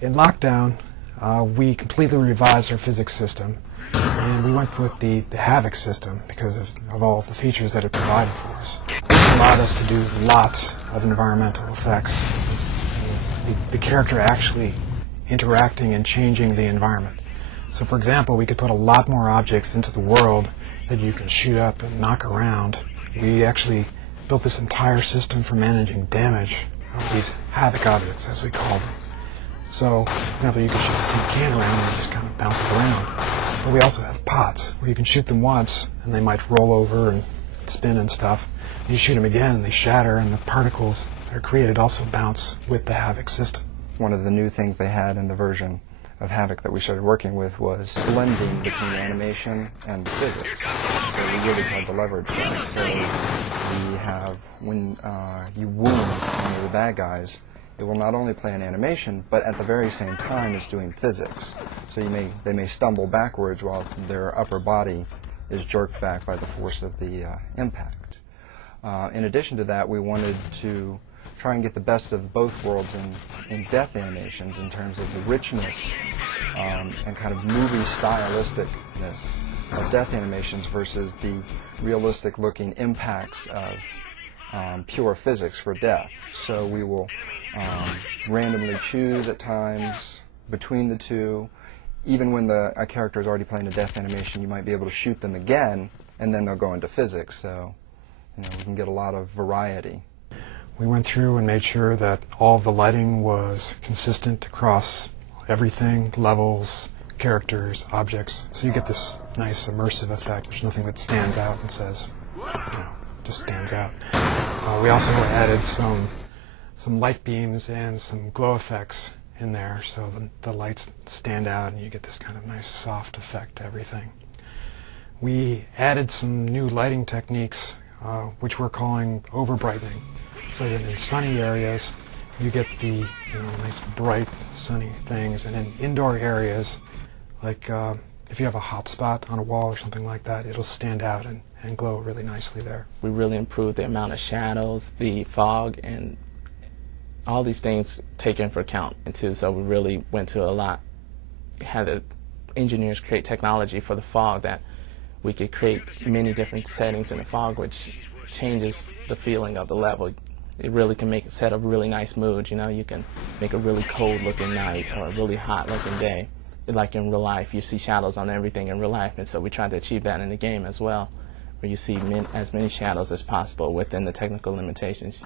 In Lockdown, we completely revised our physics system, and we went with the Havok system because of all the features that it provided for us. It allowed us to do lots of environmental effects. The character actually interacting and changing the environment. So for example, we could put a lot more objects into the world that you can shoot up and knock around. We actually built this entire system for managing damage of these Havok objects, as we call them. So, for example, you can shoot a tin can around and just kind of bounce it around. But we also have pots, where you can shoot them once, and they might roll over and spin and stuff. You shoot them again, and they shatter, and the particles that are created also bounce with the Havok system. One of the new things they had in the version of Havok that we started working with was blending between animation and physics. So we really tried to leverage that. So we have, when you wound one of the bad guys, it will not only play an animation, but at the very same time it's doing physics. So they may stumble backwards while their upper body is jerked back by the force of the impact. In addition to that, we wanted to try and get the best of both worlds in death animations in terms of the richness and kind of movie stylisticness of death animations versus the realistic looking impacts of pure physics for death. So we will randomly choose at times between the two. Even when a character is already playing a death animation, you might be able to shoot them again and then they'll go into physics. So we can get a lot of variety. We went through and made sure that all of the lighting was consistent across everything, levels, characters, objects. So you get this nice immersive effect. There's nothing that stands out and says, just stands out. We also added some light beams and some glow effects in there, so the lights stand out and you get this kind of nice soft effect to everything. We added some new lighting techniques, which we're calling overbrightening. So that in sunny areas, you get the nice bright sunny things, and in indoor areas, like if you have a hot spot on a wall or something like that, it'll stand out and glow really nicely there. We really improved the amount of shadows, the fog, and all these things taken for account. And too, so we really went to a lot, had the engineers create technology for the fog that we could create many different settings in the fog, which changes the feeling of the level. It really can set a really nice mood. You can make a really cold looking night or a really hot looking day. Like in real life, you see shadows on everything in real life, and so we tried to achieve that in the game as well, where you see as many shadows as possible within the technical limitations.